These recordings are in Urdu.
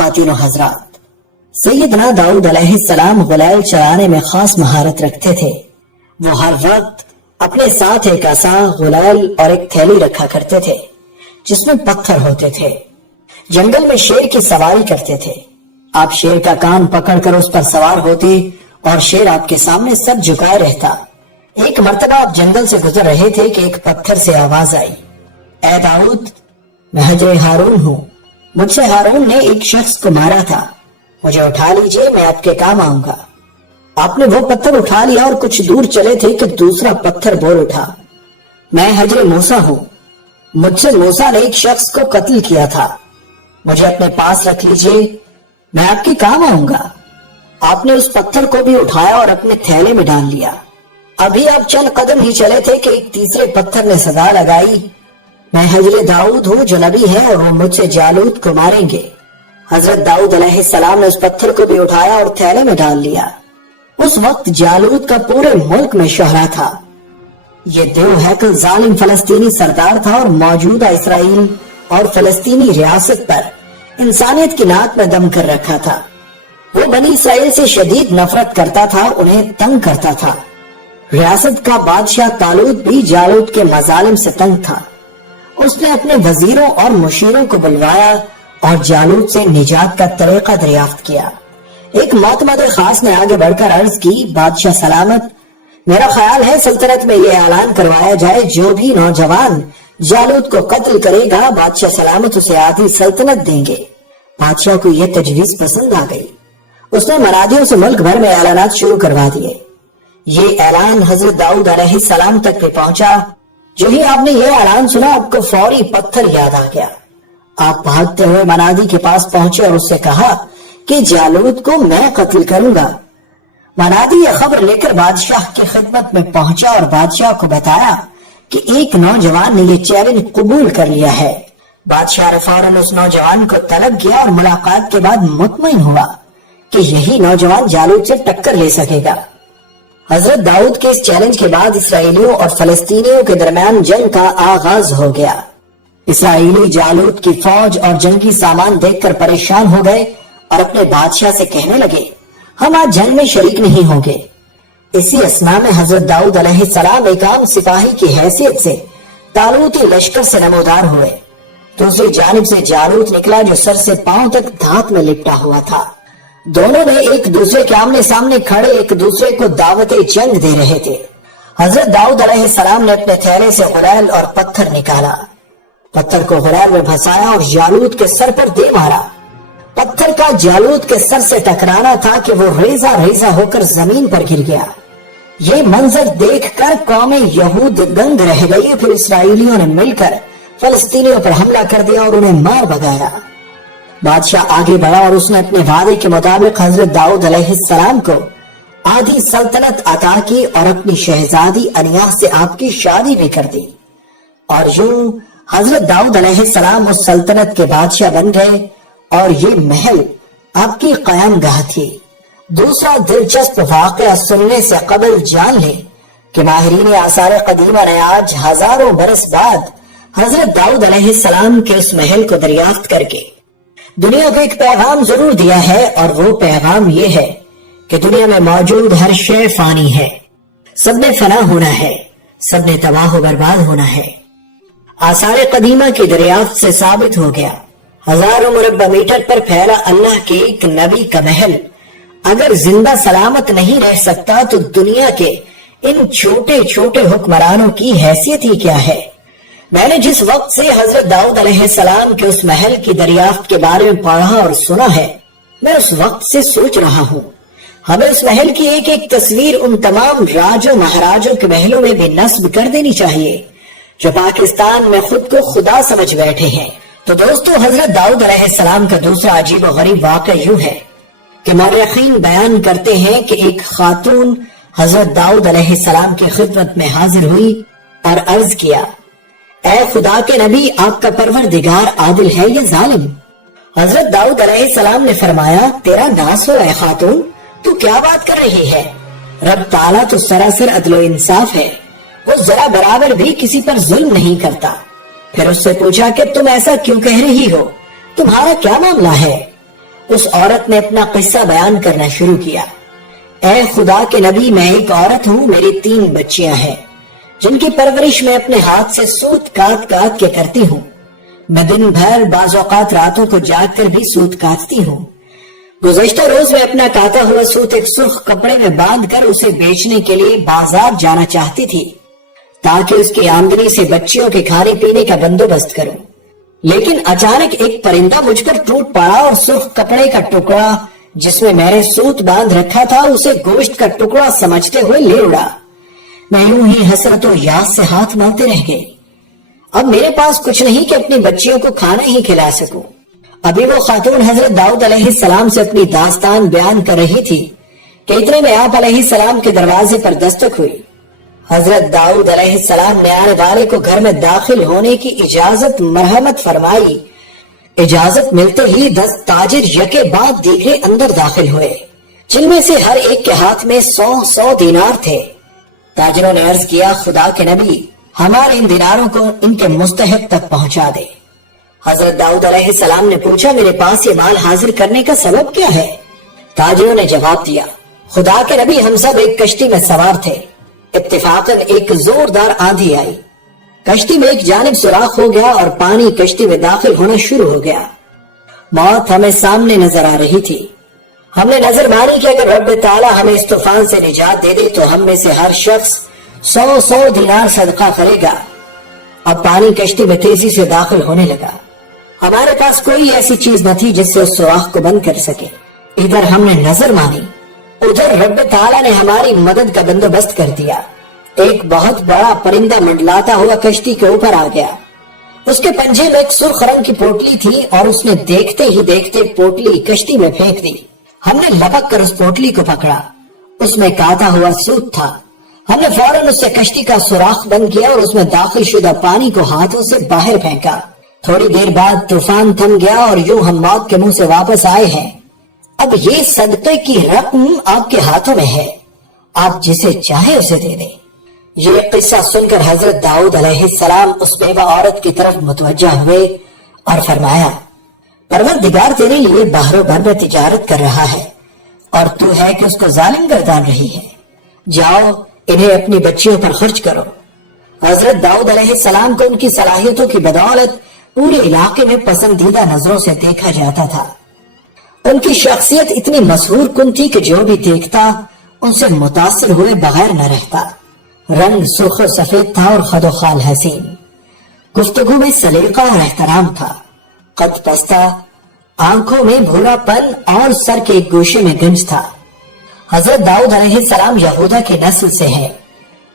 خواتین و حضرات، سیدنا داؤد علیہ السلام غلیل چلانے میں خاص مہارت رکھتے تھے۔ وہ ہر وقت اپنے ساتھ ایک عصا، غلیل اور ایک تھیلی رکھا کرتے تھے جس میں پتھر ہوتے تھے۔ جنگل میں شیر کی سواری کرتے تھے۔ آپ شیر کا کان پکڑ کر اس پر سوار ہوتے اور شیر آپ کے سامنے سر جھکائے رہتا۔ ایک مرتبہ آپ جنگل سے گزر رہے تھے کہ ایک پتھر سے آواز آئی، اے داؤد، میں حجر ہارون ہوں، مجھ سے ہارون نے ایک شخص کو مارا تھا، مجھے اٹھا لیجئے، میں آپ کے کام آؤں گا۔ آپ نے وہ پتھر اٹھا لیا اور کچھ دور چلے تھے کہ دوسرا پتھر بول اٹھا، میں حجر موسیٰ ہوں، مجھ سے موسیٰ نے ایک شخص کو قتل کیا تھا، مجھے اپنے پاس رکھ لیجئے، میں آپ کے کام آؤں گا۔ آپ نے اس پتھر کو بھی اٹھایا اور اپنے تھیلے میں ڈال لیا۔ ابھی آپ چند قدم ہی چلے تھے کہ ایک تیسرے پتھر نے صدا لگائی، میں حجر داؤد ہوں جو نبی ہے اور وہ مجھ سے جالوت کو ماریں گے۔ حضرت داؤد علیہ السلام نے اس پتھر کو بھی اٹھایا اور تھیلے میں ڈال لیا۔ اس وقت جالوت کا پورے ملک میں شہرہ تھا۔ یہ دیو ہیکل ظالم فلسطینی سردار تھا اور موجودہ اسرائیل اور فلسطینی ریاست پر انسانیت کی ناک میں دم کر رکھا تھا۔ وہ بنی اسرائیل سے شدید نفرت کرتا تھا، انہیں تنگ کرتا تھا۔ ریاست کا بادشاہ طالوت بھی جالوت کے مظالم سے تنگ تھا۔ اس نے اپنے وزیروں اور مشیروں کو بلوایا اور جالوت سے نجات کا طریقہ دریافت کیا۔ ایک معتمد خاص نے آگے بڑھ کر عرض کی، بادشاہ سلامت، میرا خیال ہے سلطنت میں یہ اعلان کروایا جائے، جو بھی نوجوان جالوت کو قتل کرے گا بادشاہ سلامت اسے آدھی سلطنت دیں گے۔ بادشاہ کو یہ تجویز پسند آ گئی۔ اس نے منادیوں سے ملک بھر میں اعلانات شروع کروا دیے۔ یہ اعلان حضرت داؤد علیہ السلام تک بھی پہنچا۔ جو ہی آپ نے یہ اعلان سنا، آپ کو فوری پتھر یاد آ گیا۔ آپ بھاگتے ہوئے منادی کے پاس پہنچے اور اس سے کہا کہ جالوت کو میں قتل کروں گا۔ منادی یہ خبر لے کر بادشاہ کی خدمت میں پہنچا اور بادشاہ کو بتایا کہ ایک نوجوان نے یہ چیلنج قبول کر لیا ہے۔ بادشاہ نے فوراً اس نوجوان کو طلب کیا اور ملاقات کے بعد مطمئن ہوا کہ یہی نوجوان جالوت سے ٹکر لے سکے گا۔ حضرت داؤد کے اس چیلنج کے بعد اسرائیلیوں اور فلسطینیوں کے درمیان جنگ کا آغاز ہو گیا۔ اسرائیلی جالوت کی فوج اور جنگی سامان دیکھ کر پریشان ہو گئے اور اپنے بادشاہ سے کہنے لگے، ہم آج جنگ میں شریک نہیں ہوں گے۔ اسی اثنا میں حضرت داؤد علیہ السلام ایک عام سپاہی کی حیثیت سے طالوتی لشکر سے نمودار ہوئے۔ دوسری جانب سے جالوت نکلا جو سر سے پاؤں تک دھات میں لپٹا ہوا تھا۔ دونوں نے ایک دوسرے کے آمنے سامنے کھڑے ایک دوسرے کو دعوت جنگ دے رہے تھے۔ حضرت داؤد علیہ السلام نے اپنے تھیلے سے غلیل اور پتھر نکالا، پتھر کو غلیل میں پھنسایا اور جالوت کے سر پر دے مارا۔ پتھر کا جالوت کے سر سے ٹکرانا تھا کہ وہ ریزہ ریزہ ہو کر زمین پر گر گیا۔ یہ منظر دیکھ کر قوم یہود دنگ رہ گئی۔ پھر اسرائیلیوں نے مل کر فلسطینیوں پر حملہ کر دیا اور انہیں مار بھگایا۔ بادشاہ آگے بڑھا اور اس نے اپنے وعدے کے مطابق حضرت داؤد علیہ السلام کو آدھی سلطنت عطا کی اور اپنی شہزادی انیاہ سے آپ کی شادی بھی کر دی، اور یوں حضرت داؤد علیہ السلام اس سلطنت کے بادشاہ بن گئے اور یہ محل آپ کی قیام گاہ تھی۔ دوسرا دلچسپ واقعہ سننے سے قبل جان لیں کہ ماہرین آثار قدیمہ نے آج ہزاروں برس بعد حضرت داؤد علیہ السلام کے اس محل کو دریافت کر کے دنیا کو ایک پیغام ضرور دیا ہے، اور وہ پیغام یہ ہے کہ دنیا میں موجود ہر شے فانی ہے، سب نے فنا ہونا ہے، سب نے تباہ و برباد ہونا ہے۔ آثار قدیمہ کی دریافت سے ثابت ہو گیا، ہزاروں مربع میٹر پر پھیلا اللہ کے ایک نبی کا محل اگر زندہ سلامت نہیں رہ سکتا تو دنیا کے ان چھوٹے چھوٹے حکمرانوں کی حیثیت ہی کیا ہے۔ میں نے جس وقت سے حضرت داؤد علیہ السلام کے اس محل کی دریافت کے بارے میں پڑھا اور سنا ہے، میں اس وقت سے سوچ رہا ہوں ہمیں اس محل کی ایک ایک تصویر ان تمام راجوں مہاراجوں کے محلوں میں بھی نصب کر دینی چاہیے جو پاکستان میں خود کو خدا سمجھ بیٹھے ہیں۔ تو دوستو، حضرت داؤد علیہ السلام کا دوسرا عجیب و غریب واقعہ یوں ہے کہ مورخین بیان کرتے ہیں کہ ایک خاتون حضرت داؤد علیہ السلام کی خدمت میں حاضر ہوئی اور عرض کیا، اے خدا کے نبی، آپ کا پروردگار عادل ہے یا ظالم؟ حضرت داؤد علیہ السلام نے فرمایا، تیرا ناس ہو اے خاتون، تو کیا بات کر رہی ہے؟ رب تعالیٰ تو سراسر عدل و انصاف ہے، وہ ذرا برابر بھی کسی پر ظلم نہیں کرتا۔ پھر اس سے پوچھا کہ تم ایسا کیوں کہہ رہی ہو، تمہارا کیا معاملہ ہے؟ اس عورت نے اپنا قصہ بیان کرنا شروع کیا۔ اے خدا کے نبی، میں ایک عورت ہوں، میری 3 بچیاں ہیں جن کی پرورش میں اپنے ہاتھ سے سوت کاٹ کاٹ کے کرتی ہوں۔ میں دن بھر بعض اوقات راتوں کو جاگ کر بھی سوت کاٹتی ہوں۔ گزشتہ روز میں اپنا کاتا ہوا سوت ایک سرخ کپڑے میں باندھ کر اسے بیچنے کے لیے بازار جانا چاہتی تھی تاکہ اس کی آمدنی سے بچیوں کے کھانے پینے کا بندوبست کروں، لیکن اچانک ایک پرندہ مجھ پر ٹوٹ پڑا اور سرخ کپڑے کا ٹکڑا جس میں میں نے سوت باندھ رکھا تھا اسے گوشت کا ٹکڑا سمجھتے ہوئے لے اڑا۔ میں یوں ہی حسرت و یاس سے ہاتھ مارتے رہ گئی۔ اب میرے پاس کچھ نہیں کہ اپنی بچیوں کو کھانا ہی کھلا سکوں۔ ابھی وہ خاتون حضرت داؤد علیہ السلام سے اپنی داستان بیان کر رہی تھی کہ اتنے میں آپ علیہ السلام کے دروازے پر دستک ہوئی۔ حضرت داؤد علیہ السلام نے آنے والے کو گھر میں داخل ہونے کی اجازت مرحمت فرمائی۔ اجازت ملتے ہی 10 تاجر یکے بعد دیگرے اندر داخل ہوئے، جن میں سے ہر ایک کے ہاتھ میں 100 دینار تھے۔ تاجروں نے عرض کیا، خدا کے نبی، ہمارے ان دیناروں کو ان کے مستحق تک پہنچا دے۔ حضرت داؤد علیہ السلام نے پوچھا، میرے پاس یہ مال حاضر کرنے کا سبب کیا ہے؟ تاجروں نے جواب دیا، خدا کے نبی، ہم سب ایک کشتی میں سوار تھے، اتفاقاً ایک زوردار آندھی آئی، کشتی میں ایک جانب سوراخ ہو گیا اور پانی کشتی میں داخل ہونا شروع ہو گیا۔ موت ہمیں سامنے نظر آ رہی تھی۔ ہم نے نظر ماری کہ اگر رب تعالیٰ ہمیں اس طوفان سے نجات دے دے تو ہم میں سے ہر شخص 100 دینار صدقہ کرے گا۔ اب پانی کشتی میں تیزی سے داخل ہونے لگا۔ ہمارے پاس کوئی ایسی چیز نہ تھی جس سے اس سوراخ کو بند کر سکے۔ ادھر ہم نے نظر مانی، ادھر رب تعالیٰ نے ہماری مدد کا بندوبست کر دیا۔ ایک بہت بڑا پرندہ منڈلاتا ہوا کشتی کے اوپر آ گیا۔ اس کے پنجے میں ایک سرخ رنگ کی پوٹلی تھی اور اس نے دیکھتے ہی دیکھتے پوٹلی کشتی میں پھینک دی۔ ہم نے لپک کر اس پوٹلی کو پکڑا، اس میں کاتا ہوا سوت تھا۔ ہم نے فوراً اس سے کشتی کا سوراخ بند کیا اور اس میں داخل شدہ پانی کو ہاتھوں سے باہر پھینکا۔ تھوڑی دیر بعد طوفان تھم گیا اور یوں ہم موت کے منہ سے واپس آئے ہیں۔ اب یہ صدقے کی رقم آپ کے ہاتھوں میں ہے، آپ جسے چاہے اسے دے دیں۔ یہ قصہ سن کر حضرت داؤد علیہ السلام اس بیوہ عورت کی طرف متوجہ ہوئے اور فرمایا، پروردگار تیرے لیے بحر و بر میں تجارت کر رہا ہے اور تو ہے کہ اس کو ظالم گردان رہی ہے، جاؤ انہیں اپنی بچیوں پر خرچ کرو۔ حضرت داؤد علیہ السلام کو ان کی صلاحیتوں کی بدولت پورے علاقے میں پسندیدہ نظروں سے دیکھا جاتا تھا۔ ان کی شخصیت اتنی مسحور کن تھی کہ جو بھی دیکھتا ان سے متاثر ہوئے بغیر نہ رہتا۔ رنگ سرخ و سفید تھا اور خد و خال حسین، گفتگو میں سلیقہ اور احترام تھا، قد پستہ، آنکھوں میں بھورا پن اور سر کے ایک گوشے میں گنج تھا۔ حضرت داؤد علیہ السلام یہودا کی نسل سے ہے۔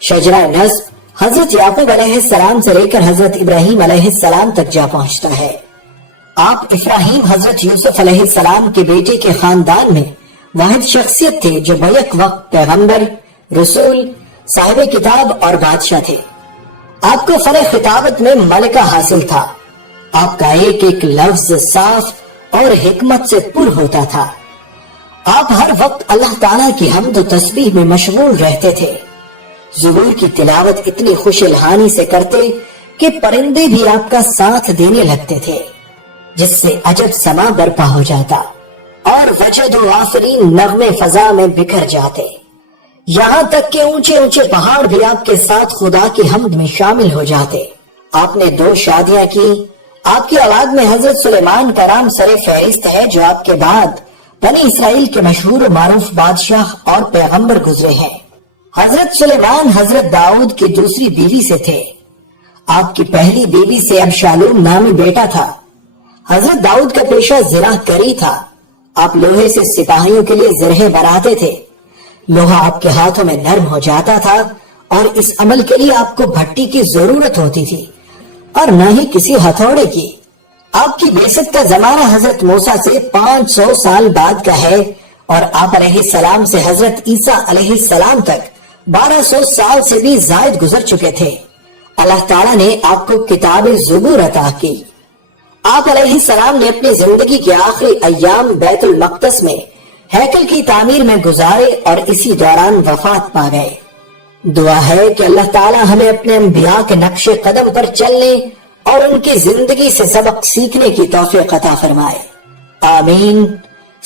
شجرہ نسب حضرت یعقوب علیہ السلام سے لے کر حضرت ابراہیم علیہ السلام تک جا پہنچتا ہے۔ آپ ابراہیم حضرت یوسف علیہ السلام کے بیٹے کے خاندان میں واحد شخصیت تھے جو بیک وقت پیغمبر، رسول، صاحب کتاب اور بادشاہ تھے۔ آپ کو فن خطابت میں ملکہ حاصل تھا۔ آپ کا ایک ایک لفظ صاف اور حکمت سے پر ہوتا تھا۔ آپ ہر وقت اللہ تعالیٰ کی حمد و تسبیح میں مشغول رہتے تھے۔ زبور کی تلاوت اتنی خوش الحانی سے کرتے کہ پرندے بھی آپ کا ساتھ دینے لگتے تھے، جس سے عجب سما برپا ہو جاتا اور وجد و آفرین نغمے فضا میں بکھر جاتے، یہاں تک کہ اونچے اونچے پہاڑ بھی آپ کے ساتھ خدا کی حمد میں شامل ہو جاتے۔ آپ نے 2 شادیاں کی۔ آپ کی اولاد میں حضرت سلیمان کا نام سر فہرست ہے، جو آپ کے بعد بنی اسرائیل کے مشہور و معروف بادشاہ اور پیغمبر گزرے ہیں۔ حضرت سلیمان حضرت داؤد کی دوسری بیوی سے تھے۔ آپ کی پہلی بیوی سے ابشالوم نامی بیٹا تھا۔ حضرت داؤد کا پیشہ زرہ کری تھا۔ آپ لوہے سے سپاہیوں کے لیے زرہیں بناتے تھے۔ لوہا آپ کے ہاتھوں میں نرم ہو جاتا تھا اور اس عمل کے لیے آپ کو بھٹی کی ضرورت ہوتی تھی اور نہ ہی کسی ہتھوڑے کی۔ آپ کی بعثت کا زمانہ حضرت موسیٰ سے 500 سال بعد کا ہے اور آپ علیہ السلام سے حضرت عیسیٰ علیہ السلام تک 1200 سال سے بھی زائد گزر چکے تھے۔ اللہ تعالیٰ نے آپ کو کتاب زبور عطا کی۔ آپ علیہ السلام نے اپنی زندگی کے آخری ایام بیت المقدس میں ہیکل کی تعمیر میں گزارے اور اسی دوران وفات پا گئے۔ دعا ہے کہ اللہ تعالیٰ ہمیں اپنے انبیاء کے نقش قدم پر چلنے اور ان کی زندگی سے سبق سیکھنے کی توفیق عطا فرمائے، آمین